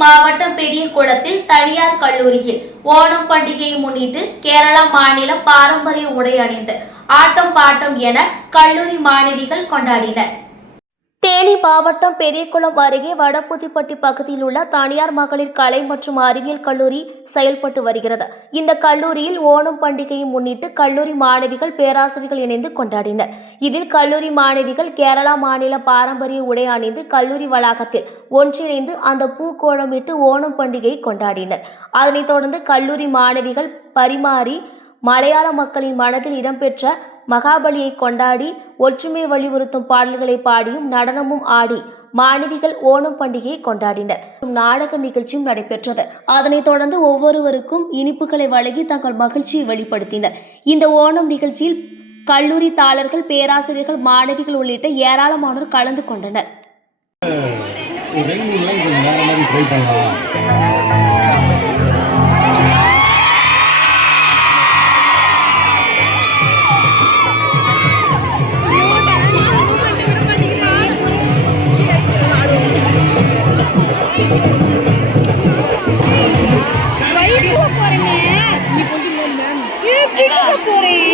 மாவட்டம் பெரியகுளத்தில் தனியார் கல்லூரியில் ஓணம் பண்டிகையை முன்னிட்டு கேரளா மாநில பாரம்பரிய உடை அணிந்து ஆட்டம் பாட்டம் என கல்லூரி மாணவிகள் கொண்டாடினர். தேனி மாவட்டம் பெரியகுளம் அருகே வடபுதிப்பட்டி பகுதியில் உள்ள தனியார் மகளிர் கலை மற்றும் அறிவியல் கல்லூரி செயல்பட்டு வருகிறது. இந்த கல்லூரியில் ஓணம் பண்டிகையை முன்னிட்டு கல்லூரி மாணவிகள் பேராசிரியர்கள் இணைந்து கொண்டாடினர். இதில் கல்லூரி மாணவிகள் கேரளா மாநில பாரம்பரிய உடை அணிந்து கல்லூரி வளாகத்தில் ஒன்றிணைந்து அந்த பூக்கோளமிட்டு ஓணம் பண்டிகையை கொண்டாடினர். அதனைத் தொடர்ந்து கல்லூரி மாணவிகள் பரிமாறி மலையாள மக்களின் மனதில் இடம்பெற்ற மகாபலியை கொண்டாடி ஒற்றுமை வலியுறுத்தும் பாடல்களை பாடியும் நடனமும் ஆடி மாணவிகள் ஓணம் பண்டிகையை கொண்டாடினர். நாடக நிகழ்ச்சியும் நடைபெற்றது. அதனைத் தொடர்ந்து ஒவ்வொருவருக்கும் இனிப்புகளை வழங்கி தங்கள் மகிழ்ச்சியை வெளிப்படுத்தினர். இந்த ஓணம் நிகழ்ச்சியில் கல்லூரி தாளர்கள், பேராசிரியர்கள், மாணவிகள் உள்ளிட்ட ஏராளமானோர் கலந்து கொண்டனர். போறேன்